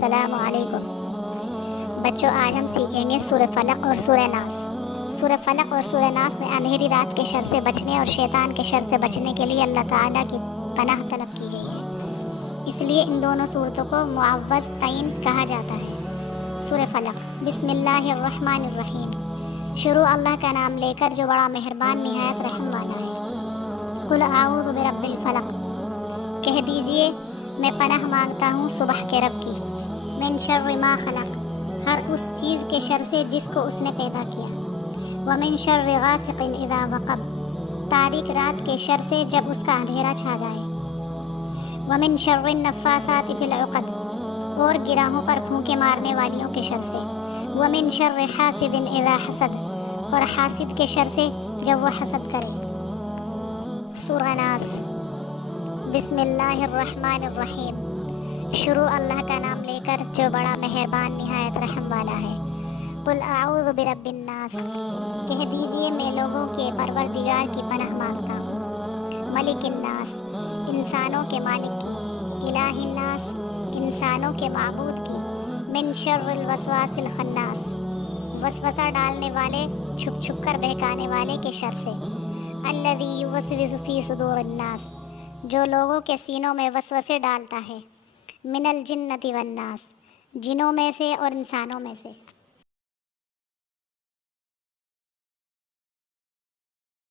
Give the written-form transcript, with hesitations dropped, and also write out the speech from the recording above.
السلام علیکم بچوں، آج ہم سیکھیں گے سورہ فلق اور سورہ ناس۔ سورہ فلق اور سورہ ناس میں اندھیری رات کے شر سے بچنے اور شیطان کے شر سے بچنے کے لیے اللہ تعالیٰ کی پناہ طلب کی گئی ہے، اس لیے ان دونوں صورتوں کو معوذتین کہا جاتا ہے۔ سورہ فلق، بسم اللہ الرحمن الرحیم، شروع اللہ کا نام لے کر جو بڑا مہربان نہایت رحم والا ہے۔ قل اعوذ برب الفلق، کہہ دیجئے میں پناہ مانگتا ہوں صبح کے رب کی، من شر ما خلق، ہر اس چیز کے شر سے جس کو اس نے پیدا کیا، ومن شر غاسق اذا وقب، تاریک رات کے شر سے جب اس کا اندھیرا چھا جائے، ومن شر النفاثات فی العقد، اور گراہوں پر پھونکے مارنے والیوں کے شر سے، ومن شر حاسد اذا حسد، اور حاسد کے شر سے جب وہ حسد کرے۔ سورہ ناس، بسم اللہ الرحمن الرحیم، شروع اللہ کا نام لے کر جو بڑا مہربان نہایت رحم والا ہے۔ قل اعوذ برب الناس، کہہ دیجئے میں لوگوں کے پروردگار کی پناہ مانگتا ہوں، ملک الناس، انسانوں کے مالک کی، الہ الناس، انسانوں کے معبود کی، من شر الوسواس الخناس، وسوسہ ڈالنے والے چھپ چھپ کر بہکانے والے کے شر سے، الذی یوسوس فی صدور الناس، جو لوگوں کے سینوں میں وسوسے ڈالتا ہے، من الجنۃ والناس، جنوں میں سے اور انسانوں میں سے۔